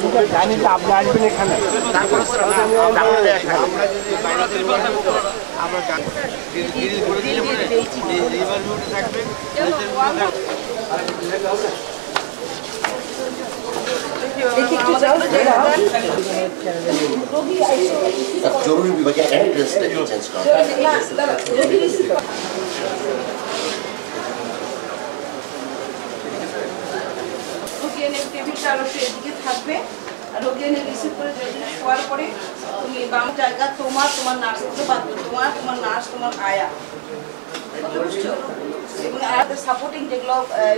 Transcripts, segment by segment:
আমি তো জানি যে আপনি আসবেন এখানে জরুরি বিভাগে অ্যাড্রেসটা চেঞ্জ করা এদিকে থাকবে আর ওকে রিসিভ করে শোয়ার পরে তুমি বাম জায়গা তোমার নার্স করতে পারবে তোমার নার্স তোমার আয়া বুঝছো এবং সাপোর্টিং যেগুলো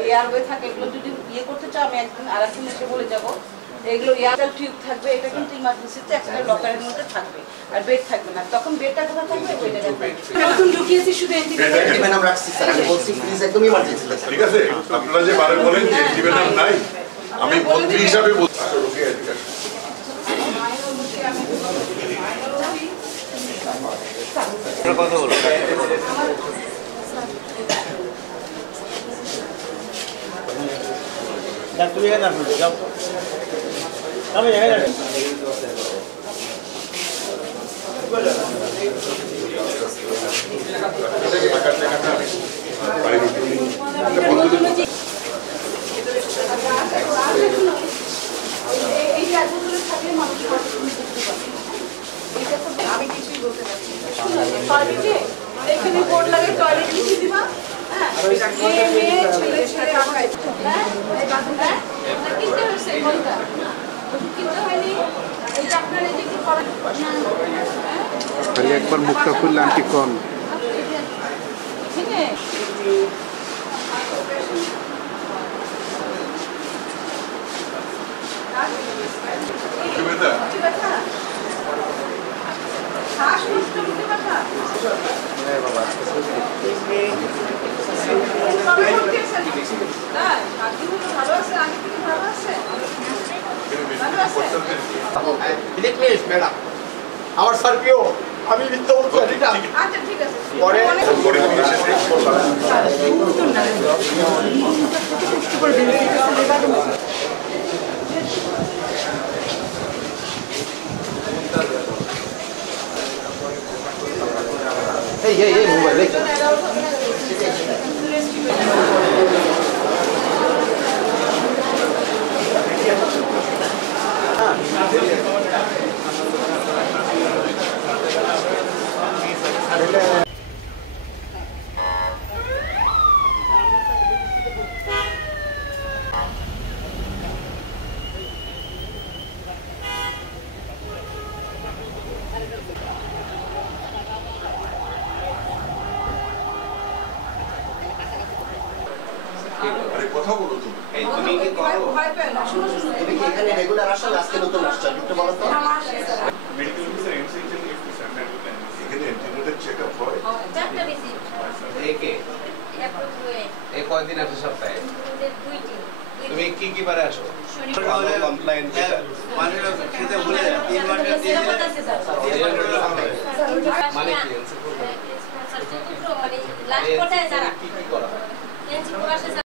এয়ারওয়ে থাকে এগুলো যদি ইয়ে করতে চাও আমি একদিন আরেকদিন এসে বলে যাবো এগুলো এয়ারটেল টিউব থাকবে এটা কিন্তু ইমার্জেন্সিতে একটা লকারের মধ্যে থাকবে আর বেড থাকবে না তখন বেডটা কোথায় থাকবে ওই জায়গায় নতুন ঢুকিয়েছি শুধু নাম রাখছি স্যার আমি বলছি প্লিজ একদম ইমার্জেন্সি ঠিক আছে আপনারা যে বারে বলেন যে জীবনের নাম নাই আমি মন্ত্রী হিসাবে বলছি কথা বলো তুমি এখানে আসো যাও আমি এখানে আমি কিছুই বলতে পারছি টয়লেটে এখানে বোর্ড লাগে টয়লেট লিখে দিবা হ্যাঁ মেয়ে ছেলে রাখাই হ্যাঁ কিনতে হয়েছে কোনটা কিনতে হয়নি এইটা আপনারা যে কি করেন খালি একবার মুখটা খুললে আন্টি কোন ঠিক আছে আমার স্যার প্রিয় আমি মিথ্যা বলছি আচ্ছা ঠিক আছে পরে এই মোবাইল কথা বলো তুমি তুমি কি করো ভয় পেও না শুনো তুমি কি এখানে রেগুলার আসো আজকে নতুন আসছো একটু বলো তো মেডিকেল অফিসার এমসিএইচ এর অফিসার এখানে ইন্টারনেটের চেকআপ হয় চারটা বেশি একে এই কয়দিন আছে সপ্তাহে দুইটি তুমি কি বারে আসো কমপ্লেইন মানে খেতে ভুলে যায় 3 মাসের দিয়ে মানে কি লাস্ট কোটায় যারা কি করা হয়